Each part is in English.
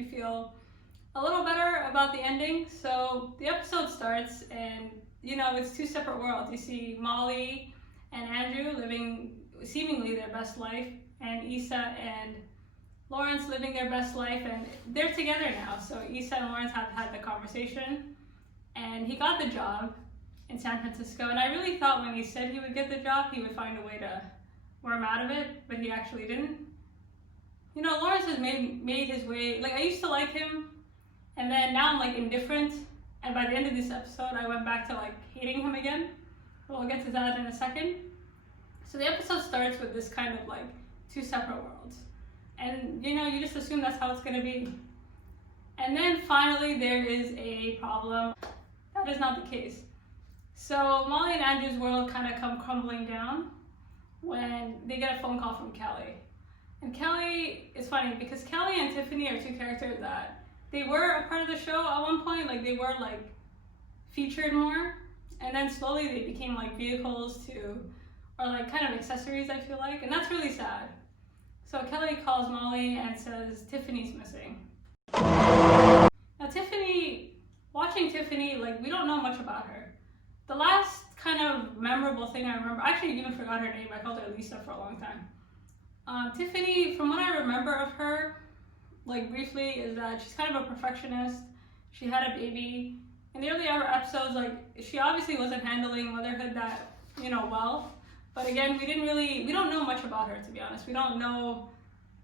you feel a little better about the ending. So the episode starts, and it's two separate worlds. You see Molly and Andrew living seemingly their best life, and Issa and Lawrence living their best life, and they're together now. So Issa and Lawrence have had the conversation, and he got the job in San Francisco. And I really thought when he said he would get the job, he would find a way to worm out of it, but he actually didn't. Lawrence has made his way. Like, I used to like him, and then now I'm like indifferent. And by the end of this episode, I went back to like hating him again. We'll get to that in a second. So the episode starts with this kind of like two separate worlds. And you just assume that's how it's gonna be. And then finally there is a problem. That is not the case. So Molly and Andrew's world kind of come crumbling down when they get a phone call from Kelly. And Kelly, it's funny because Kelly and Tiffany are two characters that they were a part of the show at one point. Like, they were like featured more, and then slowly they became like vehicles or like kind of accessories, I feel like, and that's really sad. So Kelly calls Molly and says Tiffany's missing. Now watching Tiffany, like, we don't know much about her. The last kind of memorable thing I remember, I actually even forgot her name, I called her Lisa for a long time. Tiffany, from what I remember of her, like briefly, is that she's kind of a perfectionist. She had a baby. In the early episodes, like, she obviously wasn't handling motherhood that, well. But again, we don't know much about her, to be honest. We don't know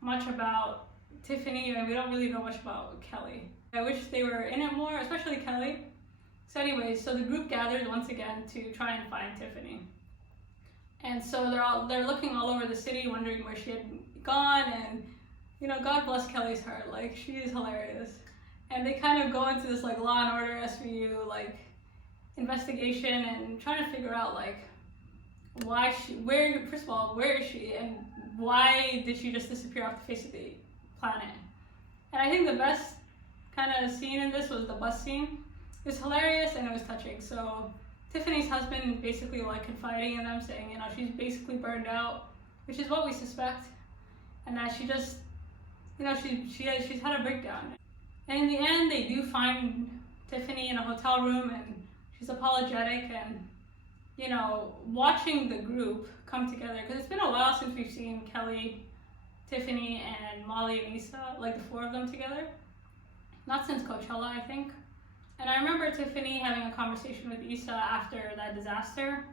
much about Tiffany, and we don't really know much about Kelly. I wish they were in it more, especially Kelly. So anyways, so the group gathers once again to try and find Tiffany. And so they're looking all over the city, wondering where she had gone, and God bless Kelly's heart, like, she is hilarious. And they kind of go into this like Law and Order SVU like investigation and trying to figure out like first of all, where is she, and why did she just disappear off the face of the planet? And I think the best kind of scene in this was the bus scene. It was hilarious and it was touching. So Tiffany's husband basically like confiding in them, saying, she's basically burned out, which is what we suspect, and that she just, she's had a breakdown. And in the end, they do find Tiffany in a hotel room, and she's apologetic, and watching the group come together, because it's been a while since we've seen Kelly, Tiffany, and Molly and Issa, like the four of them together. Not since Coachella, I think. And I remember Tiffany having a conversation with Issa after that disaster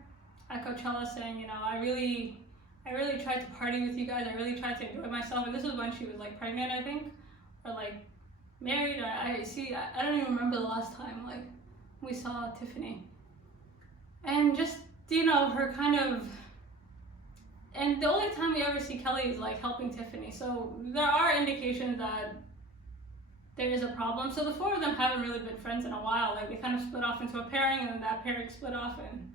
at Coachella, saying, I really tried to party with you guys. I really tried to enjoy myself. And this was when she was like pregnant, I think, or like married. I don't even remember the last time like we saw Tiffany. And just, her kind of, and the only time we ever see Kelly is like helping Tiffany. So there are indications that there is a problem. So the four of them haven't really been friends in a while. Like, they kind of split off into a pairing, and then that pairing split off, and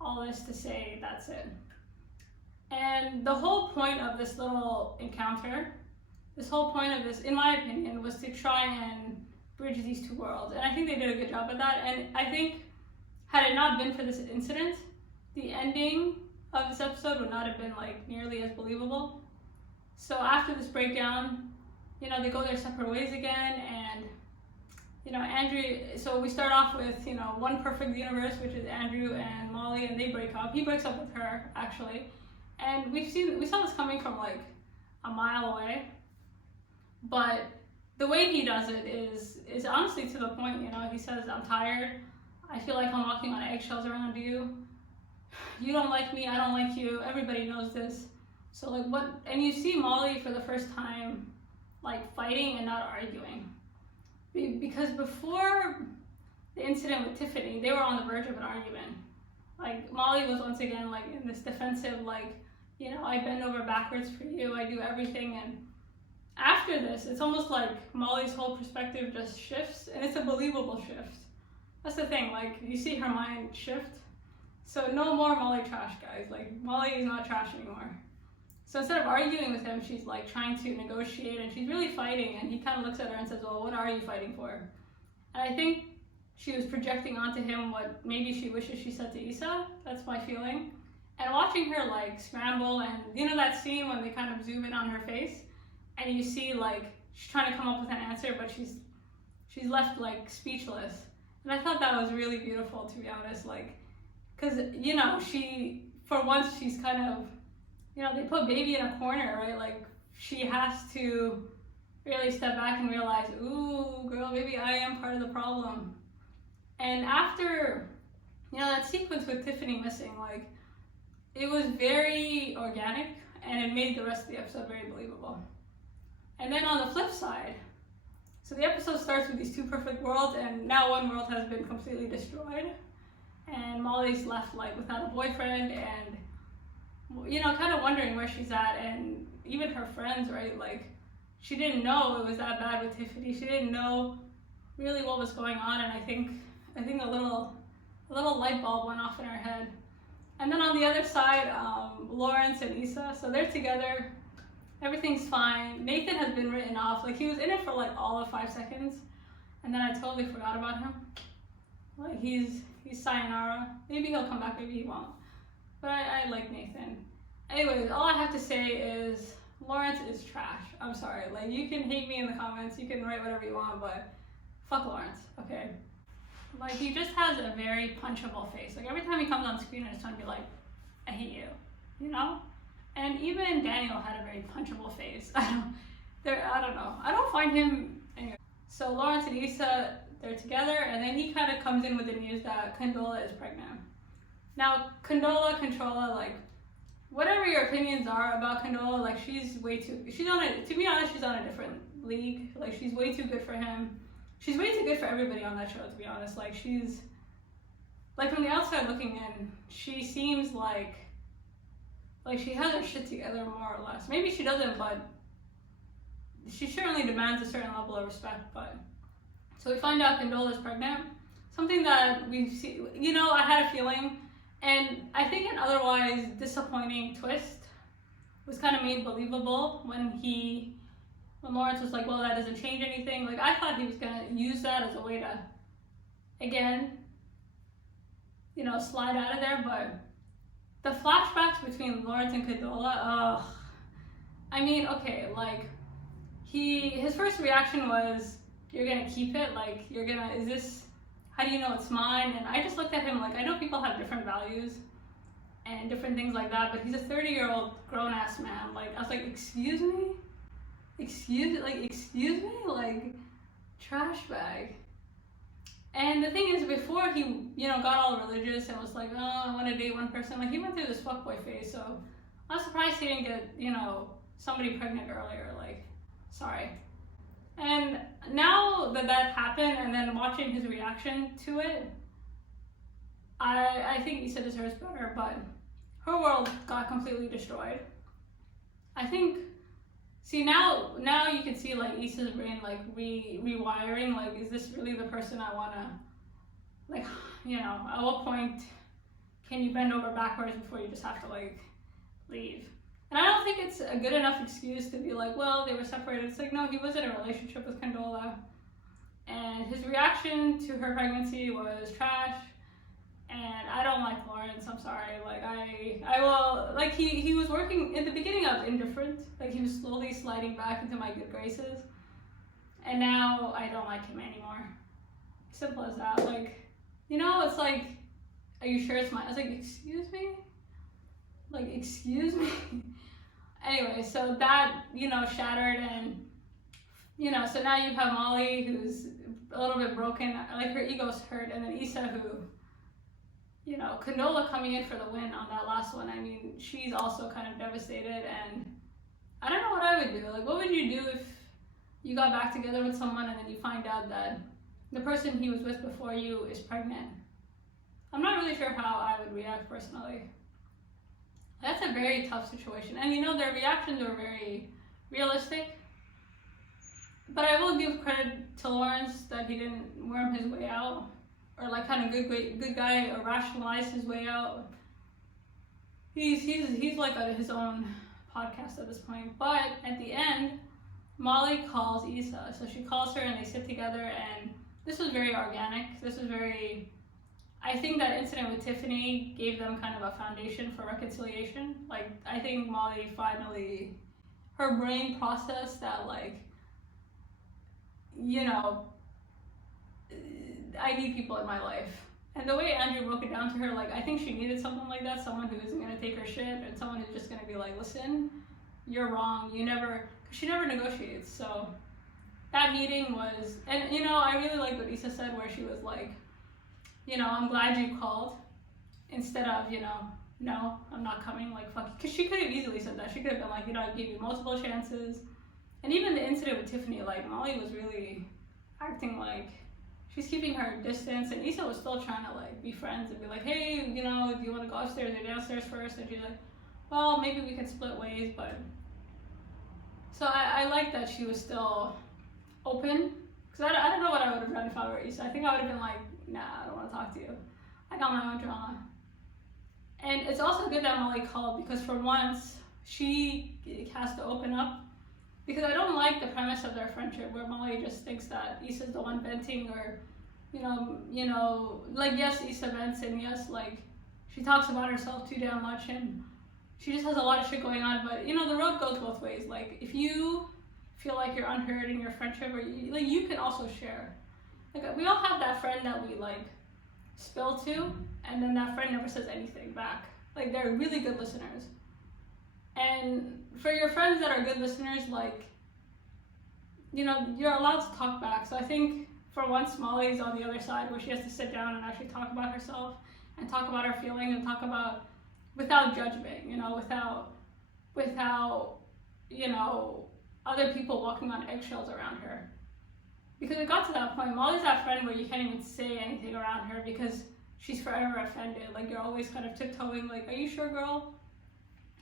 all this to say that's it. And the whole point of this little encounter, in my opinion, was to try and bridge these two worlds. And I think they did a good job of that. And I think had it not been for this incident, the ending of this episode would not have been like nearly as believable. So after this breakdown, they go their separate ways again, and Andrew, so we start off with, one perfect universe, which is Andrew and Molly, and they break up. He breaks up with her, actually. And we saw this coming from like a mile away. But the way he does it is honestly to the point. He says, I'm tired. I feel like I'm walking on eggshells around you. You don't like me, I don't like you. Everybody knows this. So like and you see Molly for the first time like fighting and not arguing. Because before the incident with Tiffany, they were on the verge of an argument. Like, Molly was once again like in this defensive, like, I bend over backwards for you, I do everything. And after this, it's almost like Molly's whole perspective just shifts, and it's a believable shift. That's the thing, like, you see her mind shift. So no more Molly trash, guys. Like, Molly is not trash anymore. So instead of arguing with him, she's like trying to negotiate, and she's really fighting, and he kind of looks at her and says, well, what are you fighting for? And I think she was projecting onto him what maybe she wishes she said to Issa. That's my feeling. And watching her like scramble, and that scene when they kind of zoom in on her face, and you see like she's trying to come up with an answer, but she's left like speechless. And I thought that was really beautiful, to be honest, like, because, you know, she, for once, she's kind of, you know, they put baby in a corner, right? Like, she has to really step back and realize, ooh, girl, maybe I am part of the problem. And after, you know, that sequence with Tiffany missing, like, it was very organic, and it made the rest of the episode very believable. And then on the flip side, so the episode starts with these two perfect worlds, and now one world has been completely destroyed, and Molly's left like without a boyfriend, and, you know, kind of wondering where she's at. And even her friends, right, like, she didn't know it was that bad with Tiffany. She didn't know really what was going on, and I think a little light bulb went off in her head. And then on the other side, Lawrence and Issa, so they're together. Everything's fine. Nathan has been written off. Like, he was in it for like all of 5 seconds, and then I totally forgot about him. Like, he's sayonara. Maybe he'll come back, maybe he won't. But I like Nathan. Anyways, all I have to say is Lawrence is trash. I'm sorry. Like, you can hate me in the comments, you can write whatever you want, but fuck Lawrence, okay? Like, he just has a very punchable face. Like, every time he comes on screen, I just want to be like, I hate you, you know? And even Daniel had a very punchable face. I don't know. I don't find him, anyway. So Lawrence and Issa, they're together, and then he kind of comes in with the news that Condola is pregnant. Now, Condola, like, whatever your opinions are about Condola, like, to be honest, she's on a different league. Like, she's way too good for him. She's way too good for everybody on that show, to be honest. Like, she's, like, from the outside looking in, she seems like she has her shit together, more or less. Maybe she doesn't, but she certainly demands a certain level of respect. But so we find out Condola's pregnant, something that we see, you know, I had a feeling, and I think an otherwise disappointing twist was kind of made believable when Lawrence was like, well, that doesn't change anything. Like, I thought he was gonna use that as a way to, again, you know, slide out of there. But the flashbacks between Lawrence and Condola, I mean, okay, like, his first reaction was, you're gonna keep it? Like, how do you know it's mine? And I just looked at him like, I know people have different values and different things like that, but he's a 30-year-old grown-ass man. Like, I was like, excuse me? Excuse me? Like, trash bag. And the thing is, before he, you know, got all religious and was like, oh, I want to date one person, like, he went through this fuckboy phase, so I'm surprised he didn't get, you know, somebody pregnant earlier. Like, sorry. And now that happened, and then watching his reaction to it, I think Issa deserves better, but her world got completely destroyed. I think, see, now you can see, like, Issa's brain, like, rewiring, like, is this really the person I want to, like, you know, at what point can you bend over backwards before you just have to, like, leave? And I don't think it's a good enough excuse to be like, well, they were separated. It's like, no, he was in a relationship with Condola, and his reaction to her pregnancy was trash. And I don't like Lawrence, I'm sorry. Like, I will, like, he was working, in the beginning I was indifferent. Like, he was slowly sliding back into my good graces. And now I don't like him anymore. Simple as that. Like, you know, it's like, are you sure it's mine? I was like, excuse me? Like, excuse me? Anyway, so that, you know, shattered, and, you know, so now you have Molly, who's a little bit broken. Like, her ego's hurt, and then Issa, who, you know, Condola coming in for the win on that last one. I mean, she's also kind of devastated, and I don't know what I would do. Like, what would you do if you got back together with someone and then you find out that the person he was with before you is pregnant? I'm not really sure how I would react personally. That's a very tough situation. And, you know, their reactions are very realistic. But I will give credit to Lawrence that he didn't worm his way out, or, like, kind of good guy, or rationalize his way out. He's like his own podcast at this point. But at the end, Molly calls Issa. So she calls her, and they sit together, and this was very organic. This was very, I think that incident with Tiffany gave them kind of a foundation for reconciliation. Like, I think Molly finally, her brain processed that, like, you know, I need people in my life. And the way Andrew broke it down to her, like, I think she needed someone like that, someone who isn't going to take her shit, and someone who's just going to be like, listen, you're wrong, she never negotiates. So that meeting was, and you know, I really like what Issa said, where she was like, you know, I'm glad you called, instead of, you know, no, I'm not coming, like, fuck you. Because she could have easily said that. She could have been like, you know, I gave you multiple chances. And even the incident with Tiffany, like, Molly was really acting like she's keeping her distance, and Issa was still trying to, like, be friends and be like, hey, you know, do you want to go upstairs or downstairs first? And she's like, well, maybe we can split ways, but... So I like that she was still open, because I don't know what I would have done if I were Issa. I think I would have been like, nah, I don't want to talk to you. I got my own drama. And it's also good that Molly called, because for once, she has to open up. Because I don't like the premise of their friendship, where Molly just thinks that Issa's the one venting, or, you know, like, yes, Issa vents, and yes, like, she talks about herself too damn much, and she just has a lot of shit going on. But, you know, the road goes both ways. Like, if you feel like you're unheard in your friendship, or you can also share. Like, we all have that friend that we, like, spill to, and then that friend never says anything back. Like, they're really good listeners. And for your friends that are good listeners, like, you know, you're allowed to talk back. So I think for once, Molly's on the other side, where she has to sit down and actually talk about herself, and talk about her feelings, and talk about, without judgment, you know, without, you know, other people walking on eggshells around her. Because it got to that point, Molly's that friend where you can't even say anything around her, because she's forever offended. Like, you're always kind of tiptoeing, like, are you sure, girl?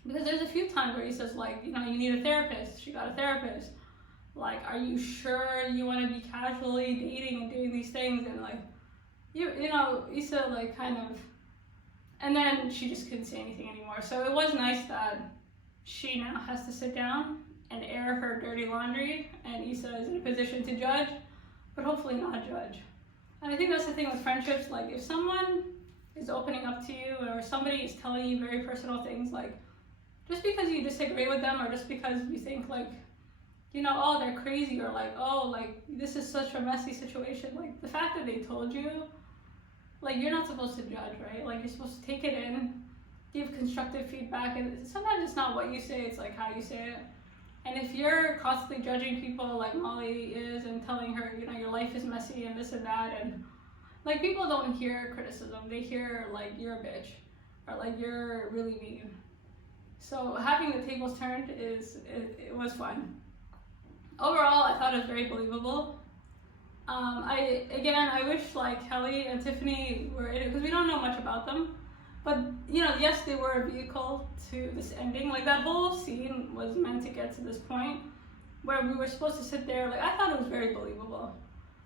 Because there's a few times where he says, like, you know, you need a therapist. She got a therapist. Like, are you sure you want to be casually dating and doing these things? And, like, you know, Issa, like, kind of... And then she just couldn't say anything anymore. So it was nice that she now has to sit down and air her dirty laundry, and Issa is in a position to judge, but hopefully not judge. And I think that's the thing with friendships. Like, if someone is opening up to you, or somebody is telling you very personal things, like, just because you disagree with them, or just because you think, like, you know, oh, they're crazy, or like, oh, like, this is such a messy situation, like, the fact that they told you, like, you're not supposed to judge, right? Like, you're supposed to take it in, give constructive feedback, and sometimes it's not what you say, it's like how you say it. And if you're constantly judging people like Molly is, and telling her, you know, your life is messy and this and that, and, like, people don't hear criticism, they hear, like, you're a bitch, or like, you're really mean. So having the tables turned it was fun. Overall, I thought it was very believable. I wish, like, Kelly and Tiffany were in it, because we don't know much about them. But, you know, yes, they were a vehicle to this ending. Like, that whole scene was meant to get to this point where we were supposed to sit there. Like, I thought it was very believable.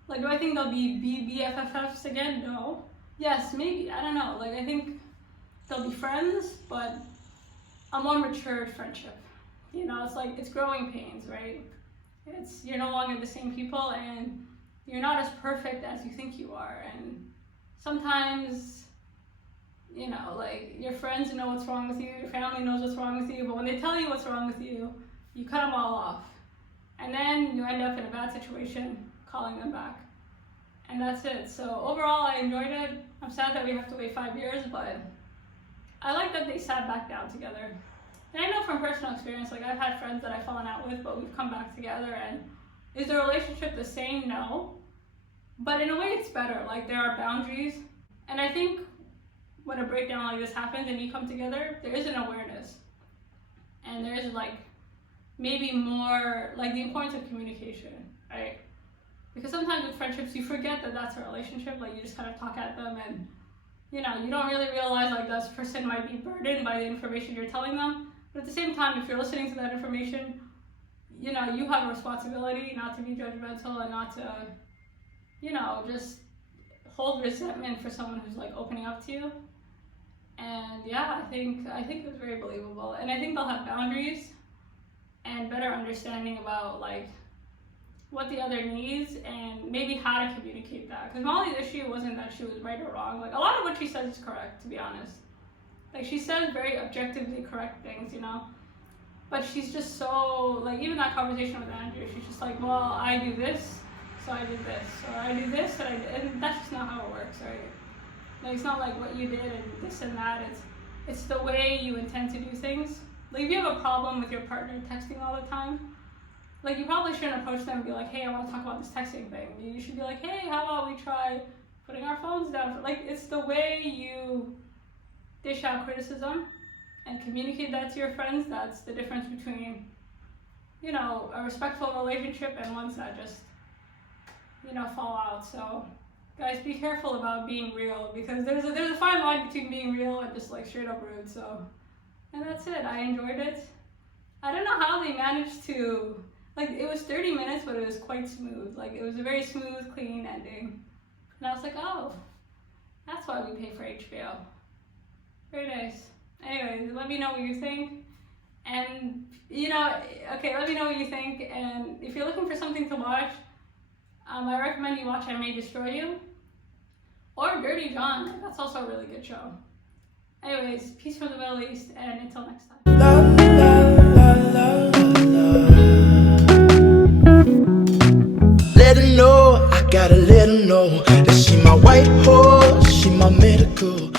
Like, do I think they'll be BFFs again? No. Yes, maybe. I don't know. Like, I think they'll be friends, but a more matured friendship. You know, it's like, it's growing pains, right? You're no longer the same people, and you're not as perfect as you think you are. And sometimes, you know, like, your friends know what's wrong with you, your family knows what's wrong with you, but when they tell you what's wrong with you, you cut them all off. And then you end up in a bad situation calling them back. And that's it. So overall, I enjoyed it. I'm sad that we have to wait 5 years, but I like that they sat back down together. And I know from personal experience, like, I've had friends that I've fallen out with, but we've come back together, and is the relationship the same? No. But in a way, it's better. Like, there are boundaries. And I think when a breakdown like this happens and you come together, there is an awareness. And there is, like, maybe more, like, the importance of communication, right? Because sometimes with friendships, you forget that that's a relationship. Like, you just kind of talk at them, and, you know, you don't really realize, like, this person might be burdened by the information you're telling them. But at the same time, if you're listening to that information, you know, you have a responsibility not to be judgmental, and not to, you know, just hold resentment for someone who's, like, opening up to you. And yeah, I think it was very believable. And I think they'll have boundaries and better understanding about, like, what the other needs, and maybe how to communicate that. Because Molly's issue wasn't that she was right or wrong. Like, a lot of what she says is correct, to be honest. Like, she says very objectively correct things, you know? But she's just so, like, even that conversation with Andrew, she's just like, well, I do this, so I did this, or I do this, and that's just not how it works, right? Like, it's not like what you did and this and that. It's the way you intend to do things. Like, if you have a problem with your partner texting all the time, like, you probably shouldn't approach them and be like, hey, I want to talk about this texting thing. You should be like, hey, how about we try putting our phones down? Like, it's the way you dish out criticism and communicate that to your friends. That's the difference between, you know, a respectful relationship and ones that just, you know, fall out. So, guys, be careful about being real, because there's a fine line between being real and just like straight up rude. So, and that's it. I enjoyed it. I don't know how they managed to, like, it was 30 minutes, but it was quite smooth. Like, it was a very smooth, clean ending. And I was like, oh, that's why we pay for HBO. Very nice. Anyways, let me know what you think. And, you know, okay, let me know what you think. And if you're looking for something to watch, I recommend you watch I May Destroy You. Or Dirty John. That's also a really good show. Anyways, peace from the Middle East, and until next time. Let her know, I gotta let her know that she my white horse, she my medical.